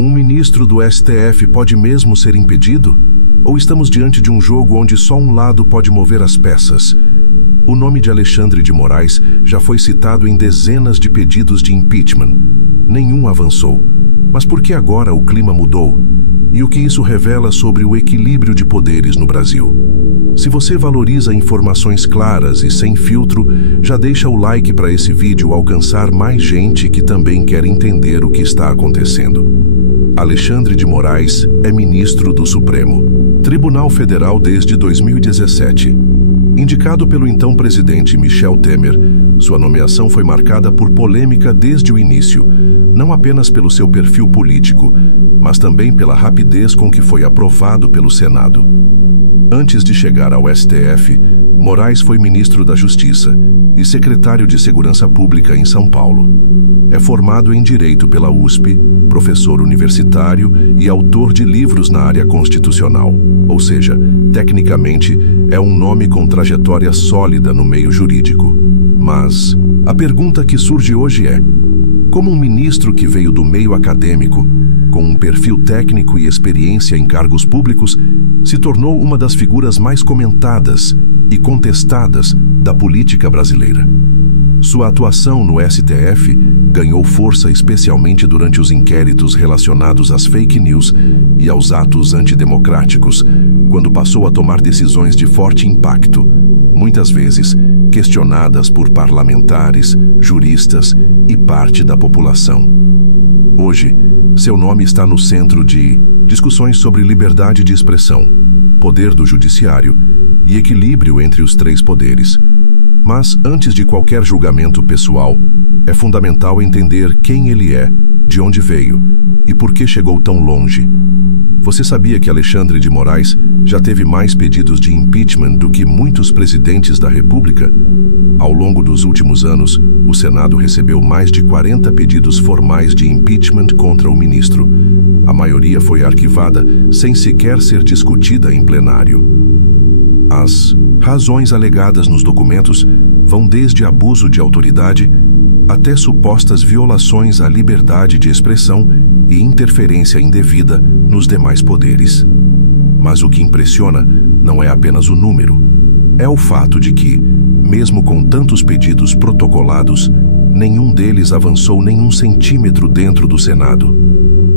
Um ministro do STF pode mesmo ser impedido? Ou estamos diante de um jogo onde só um lado pode mover as peças? O nome de Alexandre de Moraes já foi citado em dezenas de pedidos de impeachment. Nenhum avançou. Mas por que agora o clima mudou? E o que isso revela sobre o equilíbrio de poderes no Brasil? Se você valoriza informações claras e sem filtro, já deixa o like para esse vídeo alcançar mais gente que também quer entender o que está acontecendo. Alexandre de Moraes é ministro do Supremo Tribunal Federal desde 2017. Indicado pelo então presidente Michel Temer, sua nomeação foi marcada por polêmica desde o início, não apenas pelo seu perfil político, mas também pela rapidez com que foi aprovado pelo Senado. Antes de chegar ao STF, Moraes foi ministro da Justiça e secretário de Segurança Pública em São Paulo. É formado em Direito pela USP, professor universitário e autor de livros na área constitucional. Ou seja, tecnicamente, é um nome com trajetória sólida no meio jurídico. Mas a pergunta que surge hoje é: como um ministro que veio do meio acadêmico, com um perfil técnico e experiência em cargos públicos, se tornou uma das figuras mais comentadas e contestadas da política brasileira? Sua atuação no STF ganhou força especialmente durante os inquéritos relacionados às fake news e aos atos antidemocráticos, quando passou a tomar decisões de forte impacto, muitas vezes questionadas por parlamentares, juristas e parte da população. Hoje, seu nome está no centro de discussões sobre liberdade de expressão, poder do judiciário e equilíbrio entre os três poderes. Mas, antes de qualquer julgamento pessoal, é fundamental entender quem ele é, de onde veio e por que chegou tão longe. Você sabia que Alexandre de Moraes já teve mais pedidos de impeachment do que muitos presidentes da República? Ao longo dos últimos anos, o Senado recebeu mais de 40 pedidos formais de impeachment contra o ministro. A maioria foi arquivada sem sequer ser discutida em plenário. As razões alegadas nos documentos vão desde abuso de autoridade até supostas violações à liberdade de expressão e interferência indevida nos demais poderes. Mas o que impressiona não é apenas o número, é o fato de que, mesmo com tantos pedidos protocolados, nenhum deles avançou nenhum centímetro dentro do Senado.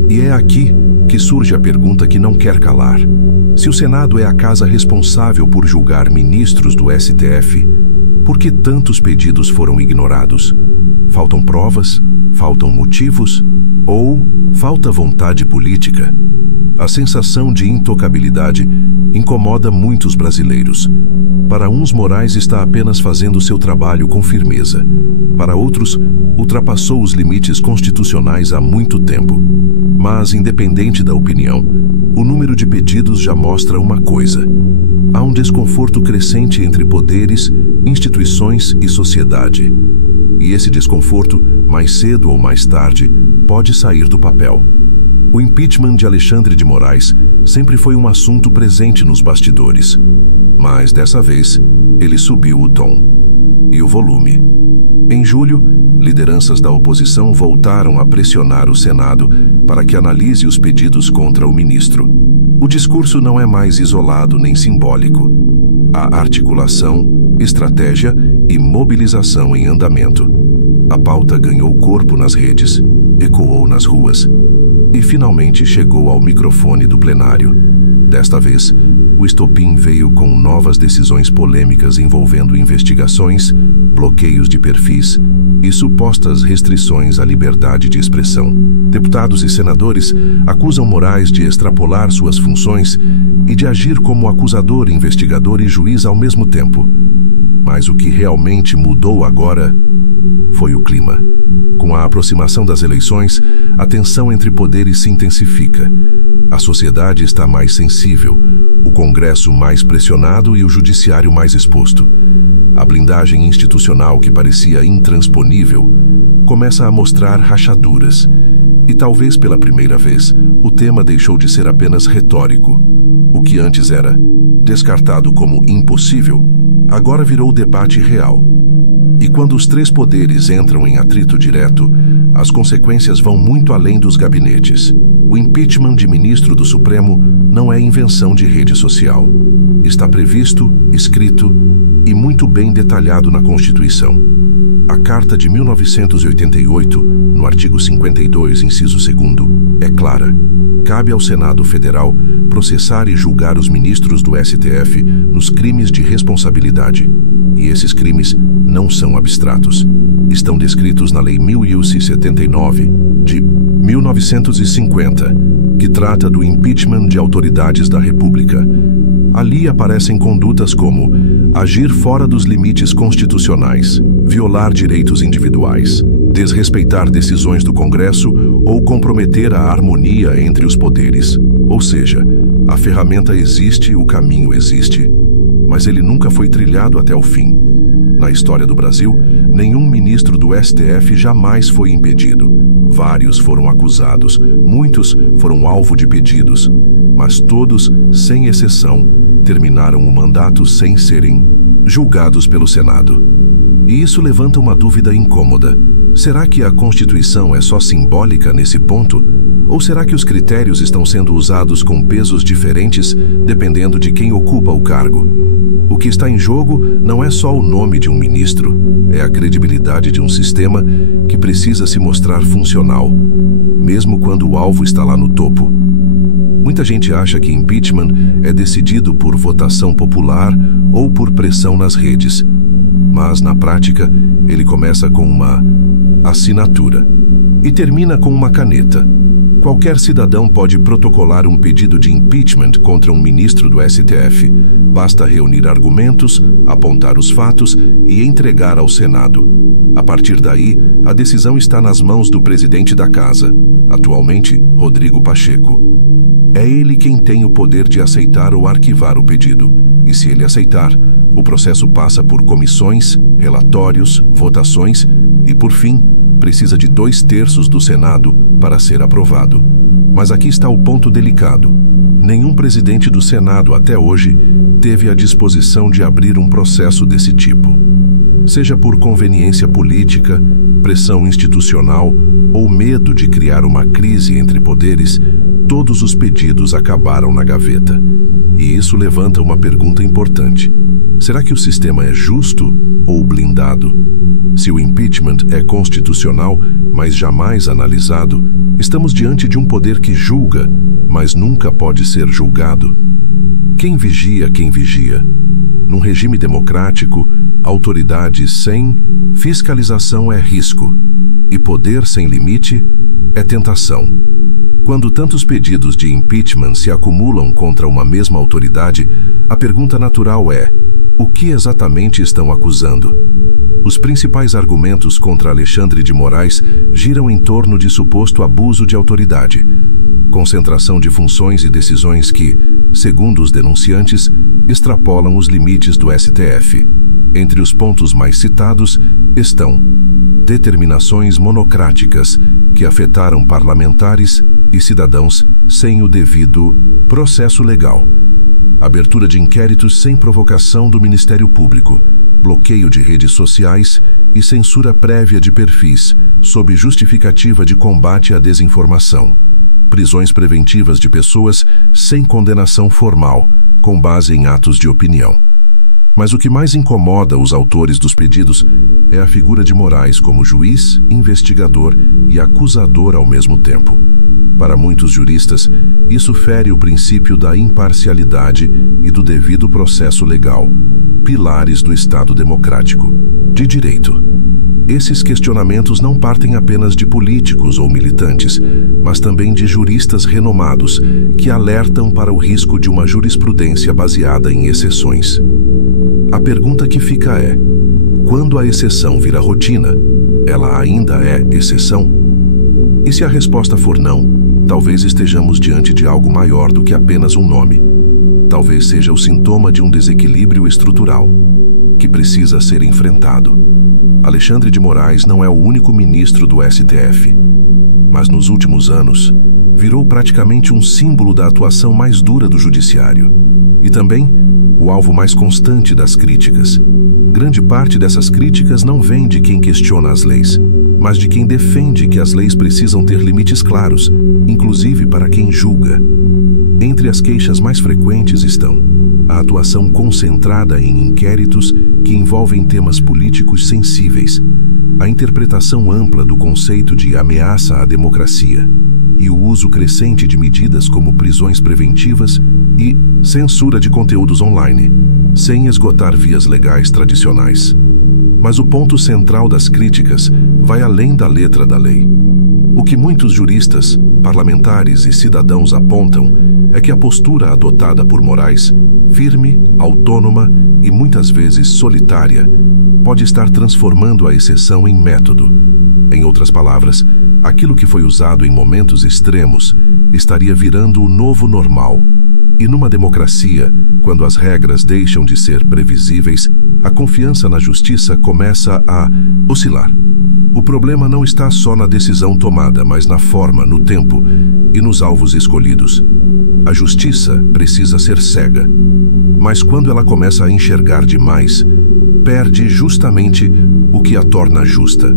E é aqui que surge a pergunta que não quer calar. Se o Senado é a casa responsável por julgar ministros do STF, por que tantos pedidos foram ignorados? Faltam provas? Faltam motivos? Ou falta vontade política? A sensação de intocabilidade incomoda muitos brasileiros. Para uns, Moraes está apenas fazendo seu trabalho com firmeza. Para outros, ultrapassou os limites constitucionais há muito tempo. Mas, independente da opinião, o número de pedidos já mostra uma coisa: há um desconforto crescente entre poderes, instituições e sociedade. E esse desconforto, mais cedo ou mais tarde, pode sair do papel. O impeachment de Alexandre de Moraes sempre foi um assunto presente nos bastidores. Mas, dessa vez, ele subiu o tom e o volume. Em julho, lideranças da oposição voltaram a pressionar o Senado para que analise os pedidos contra o ministro. O discurso não é mais isolado nem simbólico. Há articulação, estratégia e mobilização em andamento. A pauta ganhou corpo nas redes, ecoou nas ruas e finalmente chegou ao microfone do plenário. Desta vez, o estopim veio com novas decisões polêmicas envolvendo investigações, bloqueios de perfis e supostas restrições à liberdade de expressão. Deputados e senadores acusam Moraes de extrapolar suas funções e de agir como acusador, investigador e juiz ao mesmo tempo. Mas o que realmente mudou agora foi o clima. Com a aproximação das eleições, a tensão entre poderes se intensifica. A sociedade está mais sensível, o Congresso mais pressionado e o Judiciário mais exposto. A blindagem institucional que parecia intransponível começa a mostrar rachaduras. E talvez pela primeira vez, o tema deixou de ser apenas retórico. O que antes era descartado como impossível, agora virou debate real. E quando os três poderes entram em atrito direto, as consequências vão muito além dos gabinetes. O impeachment de ministro do Supremo não é invenção de rede social. Está previsto, escrito e muito bem detalhado na Constituição. A Carta de 1988, no artigo 52, inciso 2º, é clara. Cabe ao Senado Federal processar e julgar os ministros do STF nos crimes de responsabilidade. E esses crimes não são abstratos. Estão descritos na Lei 1079, de 1950, que trata do impeachment de autoridades da República. Ali aparecem condutas como agir fora dos limites constitucionais, violar direitos individuais, desrespeitar decisões do Congresso ou comprometer a harmonia entre os poderes. Ou seja, a ferramenta existe, o caminho existe, mas ele nunca foi trilhado até o fim. Na história do Brasil, nenhum ministro do STF jamais foi impedido. Vários foram acusados, muitos foram alvo de pedidos, mas todos, sem exceção, terminaram o mandato sem serem julgados pelo Senado. E isso levanta uma dúvida incômoda. Será que a Constituição é só simbólica nesse ponto? Ou será que os critérios estão sendo usados com pesos diferentes dependendo de quem ocupa o cargo? O que está em jogo não é só o nome de um ministro, é a credibilidade de um sistema que precisa se mostrar funcional, mesmo quando o alvo está lá no topo. Muita gente acha que impeachment é decidido por votação popular ou por pressão nas redes. Mas, na prática, ele começa com uma assinatura e termina com uma caneta. Qualquer cidadão pode protocolar um pedido de impeachment contra um ministro do STF. Basta reunir argumentos, apontar os fatos e entregar ao Senado. A partir daí, a decisão está nas mãos do presidente da Casa, atualmente Rodrigo Pacheco. É ele quem tem o poder de aceitar ou arquivar o pedido. E se ele aceitar, o processo passa por comissões, relatórios, votações e, por fim, precisa de 2/3 do Senado para ser aprovado. Mas aqui está o ponto delicado. Nenhum presidente do Senado até hoje teve a disposição de abrir um processo desse tipo. Seja por conveniência política, pressão institucional ou medo de criar uma crise entre poderes, todos os pedidos acabaram na gaveta. E isso levanta uma pergunta importante. Será que o sistema é justo ou blindado? Se o impeachment é constitucional, mas jamais analisado, estamos diante de um poder que julga, mas nunca pode ser julgado. Quem vigia quem vigia? Num regime democrático, autoridade sem fiscalização é risco, e poder sem limite é tentação. Quando tantos pedidos de impeachment se acumulam contra uma mesma autoridade, a pergunta natural é: o que exatamente estão acusando? Os principais argumentos contra Alexandre de Moraes giram em torno de suposto abuso de autoridade, concentração de funções e decisões que, segundo os denunciantes, extrapolam os limites do STF. Entre os pontos mais citados estão determinações monocráticas que afetaram parlamentares e cidadãos sem o devido processo legal, abertura de inquéritos sem provocação do Ministério Público, bloqueio de redes sociais e censura prévia de perfis, sob justificativa de combate à desinformação, prisões preventivas de pessoas sem condenação formal, com base em atos de opinião. Mas o que mais incomoda os autores dos pedidos é a figura de Moraes como juiz, investigador e acusador ao mesmo tempo. Para muitos juristas, isso fere o princípio da imparcialidade e do devido processo legal, pilares do Estado democrático, de direito. Esses questionamentos não partem apenas de políticos ou militantes, mas também de juristas renomados que alertam para o risco de uma jurisprudência baseada em exceções. A pergunta que fica é: quando a exceção vira rotina, ela ainda é exceção? E se a resposta for não, talvez estejamos diante de algo maior do que apenas um nome. Talvez seja o sintoma de um desequilíbrio estrutural, que precisa ser enfrentado. Alexandre de Moraes não é o único ministro do STF, mas nos últimos anos virou praticamente um símbolo da atuação mais dura do judiciário e também o alvo mais constante das críticas. Grande parte dessas críticas não vem de quem questiona as leis, mas de quem defende que as leis precisam ter limites claros, inclusive para quem julga. Entre as queixas mais frequentes estão a atuação concentrada em inquéritos que envolvem temas políticos sensíveis, a interpretação ampla do conceito de ameaça à democracia e o uso crescente de medidas como prisões preventivas e censura de conteúdos online, sem esgotar vias legais tradicionais. Mas o ponto central das críticas vai além da letra da lei. O que muitos juristas, parlamentares e cidadãos apontam é que a postura adotada por Moraes, firme, autônoma e muitas vezes solitária, pode estar transformando a exceção em método. Em outras palavras, aquilo que foi usado em momentos extremos estaria virando o novo normal. E numa democracia, quando as regras deixam de ser previsíveis, a confiança na justiça começa a oscilar. O problema não está só na decisão tomada, mas na forma, no tempo e nos alvos escolhidos. A justiça precisa ser cega, mas quando ela começa a enxergar demais, perde justamente o que a torna justa.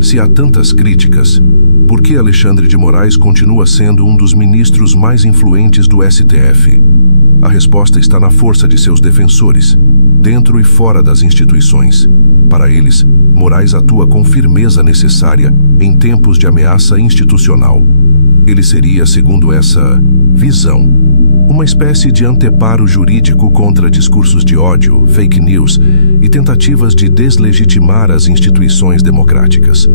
Se há tantas críticas, por que Alexandre de Moraes continua sendo um dos ministros mais influentes do STF? A resposta está na força de seus defensores, dentro e fora das instituições. Para eles, Moraes atua com firmeza necessária em tempos de ameaça institucional. Ele seria, segundo essa visão, uma espécie de anteparo jurídico contra discursos de ódio, fake news e tentativas de deslegitimar as instituições democráticas.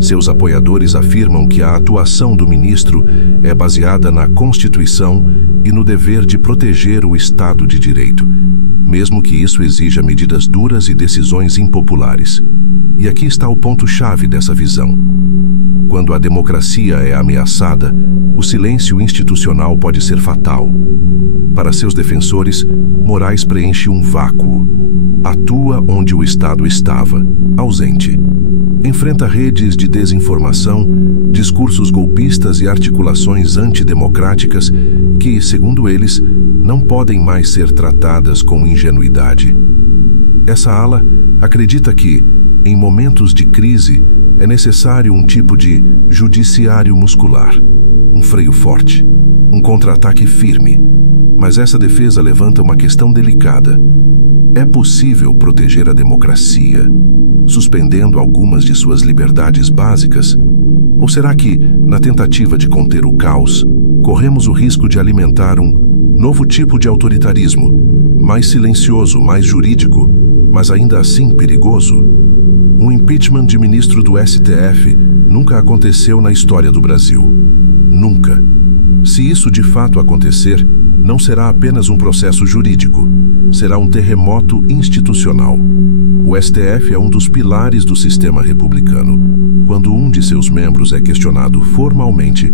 Seus apoiadores afirmam que a atuação do ministro é baseada na Constituição e no dever de proteger o Estado de Direito, mesmo que isso exija medidas duras e decisões impopulares. E aqui está o ponto-chave dessa visão. Quando a democracia é ameaçada, o silêncio institucional pode ser fatal. Para seus defensores, Moraes preenche um vácuo. Atua onde o Estado estava, ausente. Enfrenta redes de desinformação, discursos golpistas e articulações antidemocráticas que, segundo eles, não podem mais ser tratadas com ingenuidade. Essa ala acredita que, em momentos de crise, é necessário um tipo de judiciário muscular, um freio forte, um contra-ataque firme. Mas essa defesa levanta uma questão delicada. É possível proteger a democracia, suspendendo algumas de suas liberdades básicas? Ou será que, na tentativa de conter o caos, corremos o risco de alimentar um novo tipo de autoritarismo, mais silencioso, mais jurídico, mas ainda assim perigoso? Um impeachment de ministro do STF nunca aconteceu na história do Brasil. Nunca. Se isso de fato acontecer, não será apenas um processo jurídico, será um terremoto institucional. O STF é um dos pilares do sistema republicano. Quando um de seus membros é questionado formalmente,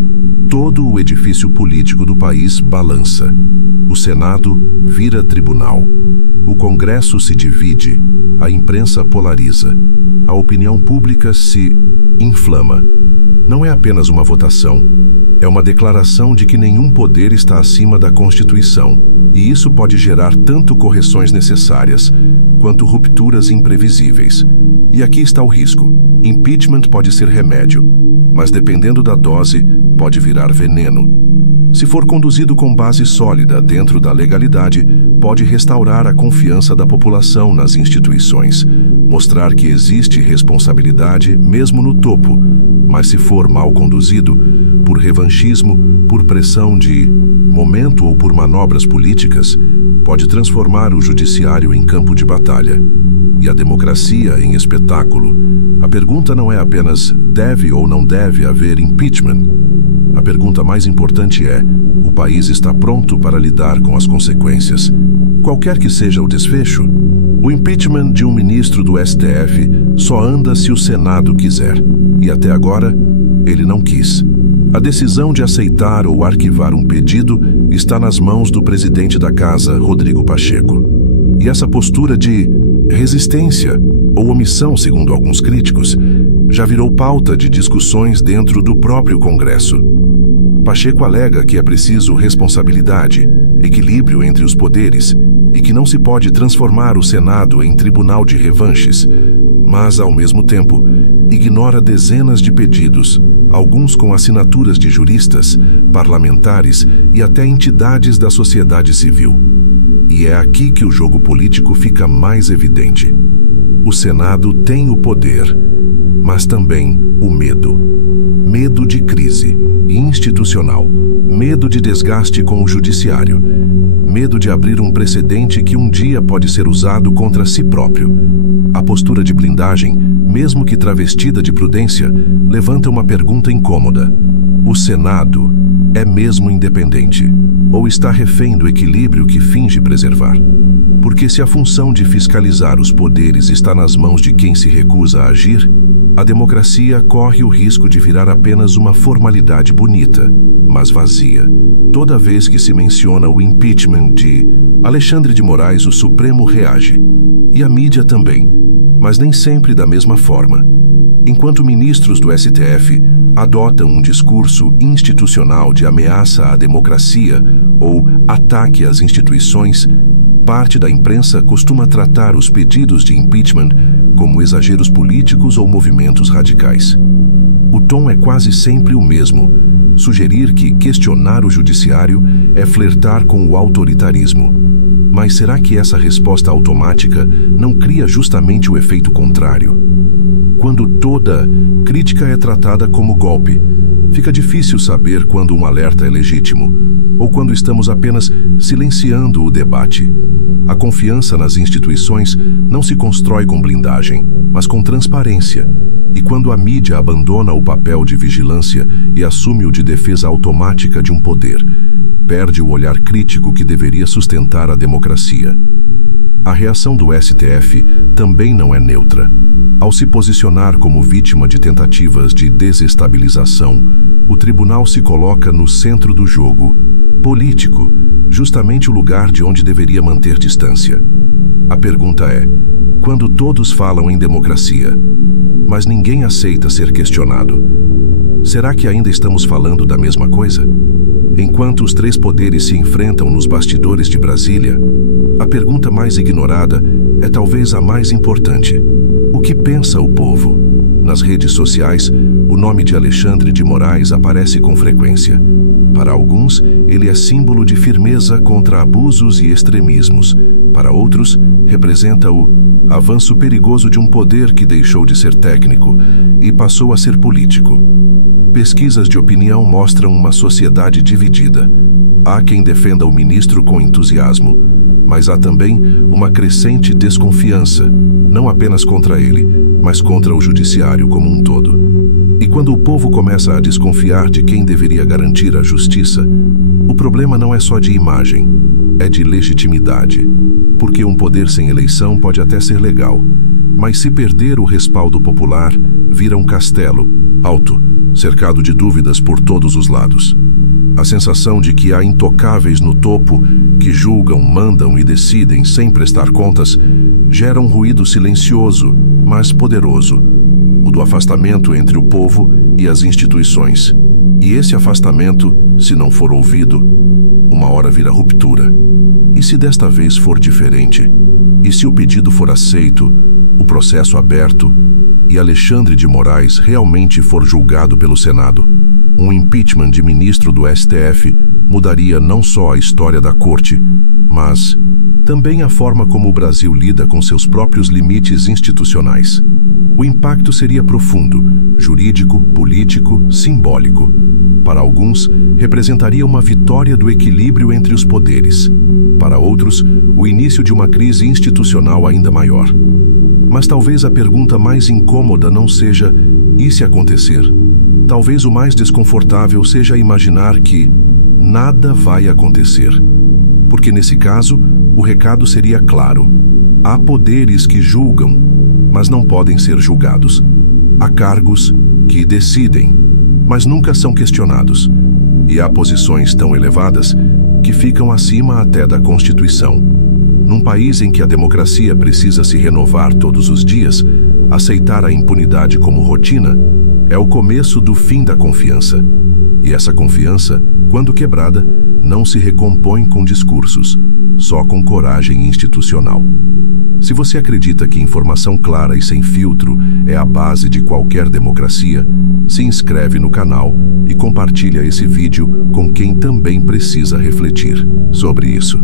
todo o edifício político do país balança. O Senado vira tribunal. O Congresso se divide, a imprensa polariza. A opinião pública se inflama. Não é apenas uma votação, é uma declaração de que nenhum poder está acima da Constituição, e isso pode gerar tanto correções necessárias quanto rupturas imprevisíveis. E aqui está o risco. Impeachment pode ser remédio, mas dependendo da dose, pode virar veneno. Se for conduzido com base sólida dentro da legalidade, pode restaurar a confiança da população nas instituições, mostrar que existe responsabilidade mesmo no topo, mas se for mal conduzido, por revanchismo, por pressão de momento ou por manobras políticas, pode transformar o judiciário em campo de batalha e a democracia em espetáculo. A pergunta não é apenas deve ou não deve haver impeachment. A pergunta mais importante é: o país está pronto para lidar com as consequências? Qualquer que seja o desfecho, o impeachment de um ministro do STF só anda se o Senado quiser, e até agora ele não quis. A decisão de aceitar ou arquivar um pedido está nas mãos do presidente da Casa, Rodrigo Pacheco. E essa postura de resistência ou omissão, segundo alguns críticos, já virou pauta de discussões dentro do próprio Congresso. Pacheco alega que é preciso responsabilidade, equilíbrio entre os poderes e que não se pode transformar o Senado em tribunal de revanches, mas, ao mesmo tempo, ignora dezenas de pedidos, alguns com assinaturas de juristas, parlamentares e até entidades da sociedade civil. E é aqui que o jogo político fica mais evidente. O Senado tem o poder, mas também o medo. Medo de crise institucional, medo de desgaste com o judiciário, medo de abrir um precedente que um dia pode ser usado contra si próprio. A postura de blindagem, mesmo que travestida de prudência, levanta uma pergunta incômoda. O Senado é mesmo independente? Ou está refém do equilíbrio que finge preservar? Porque se a função de fiscalizar os poderes está nas mãos de quem se recusa a agir, a democracia corre o risco de virar apenas uma formalidade bonita, mas vazia. Toda vez que se menciona o impeachment de Alexandre de Moraes, o Supremo reage. E a mídia também, mas nem sempre da mesma forma. Enquanto ministros do STF adotam um discurso institucional de ameaça à democracia ou ataque às instituições, parte da imprensa costuma tratar os pedidos de impeachment como exageros políticos ou movimentos radicais. O tom é quase sempre o mesmo: sugerir que questionar o judiciário é flertar com o autoritarismo. Mas será que essa resposta automática não cria justamente o efeito contrário? Quando toda crítica é tratada como golpe, fica difícil saber quando um alerta é legítimo ou quando estamos apenas silenciando o debate. A confiança nas instituições não se constrói com blindagem, mas com transparência. E quando a mídia abandona o papel de vigilância e assume o de defesa automática de um poder, perde o olhar crítico que deveria sustentar a democracia. A reação do STF também não é neutra. Ao se posicionar como vítima de tentativas de desestabilização, o tribunal se coloca no centro do jogo político, justamente o lugar de onde deveria manter distância. A pergunta é: quando todos falam em democracia, mas ninguém aceita ser questionado, será que ainda estamos falando da mesma coisa? Enquanto os três poderes se enfrentam nos bastidores de Brasília, a pergunta mais ignorada é talvez a mais importante: o que pensa o povo? Nas redes sociais, o nome de Alexandre de Moraes aparece com frequência. Para alguns, ele é símbolo de firmeza contra abusos e extremismos. Para outros, representa o avanço perigoso de um poder que deixou de ser técnico e passou a ser político. Pesquisas de opinião mostram uma sociedade dividida. Há quem defenda o ministro com entusiasmo, mas há também uma crescente desconfiança, não apenas contra ele, mas contra o judiciário como um todo. E quando o povo começa a desconfiar de quem deveria garantir a justiça, o problema não é só de imagem, é de legitimidade. Porque um poder sem eleição pode até ser legal, mas se perder o respaldo popular, vira um castelo, alto, cercado de dúvidas por todos os lados. A sensação de que há intocáveis no topo que julgam, mandam e decidem sem prestar contas gera um ruído silencioso, mas poderoso, o do afastamento entre o povo e as instituições. E esse afastamento, se não for ouvido, uma hora vira ruptura. E se desta vez for diferente? E se o pedido for aceito, o processo aberto e Alexandre de Moraes realmente for julgado pelo Senado? Um impeachment de ministro do STF mudaria não só a história da corte, mas também a forma como o Brasil lida com seus próprios limites institucionais. O impacto seria profundo, jurídico, político, simbólico. Para alguns, representaria uma vitória do equilíbrio entre os poderes. Para outros, o início de uma crise institucional ainda maior. Mas talvez a pergunta mais incômoda não seja: e se acontecer? Talvez o mais desconfortável seja imaginar que nada vai acontecer. Porque nesse caso, o recado seria claro: há poderes que julgam, mas não podem ser julgados. Há cargos que decidem, mas nunca são questionados. E há posições tão elevadas que ficam acima até da Constituição. Num país em que a democracia precisa se renovar todos os dias, aceitar a impunidade como rotina é o começo do fim da confiança. E essa confiança, quando quebrada, não se recompõe com discursos, só com coragem institucional. Se você acredita que informação clara e sem filtro é a base de qualquer democracia, se inscreve no canal e compartilha esse vídeo com quem também precisa refletir sobre isso.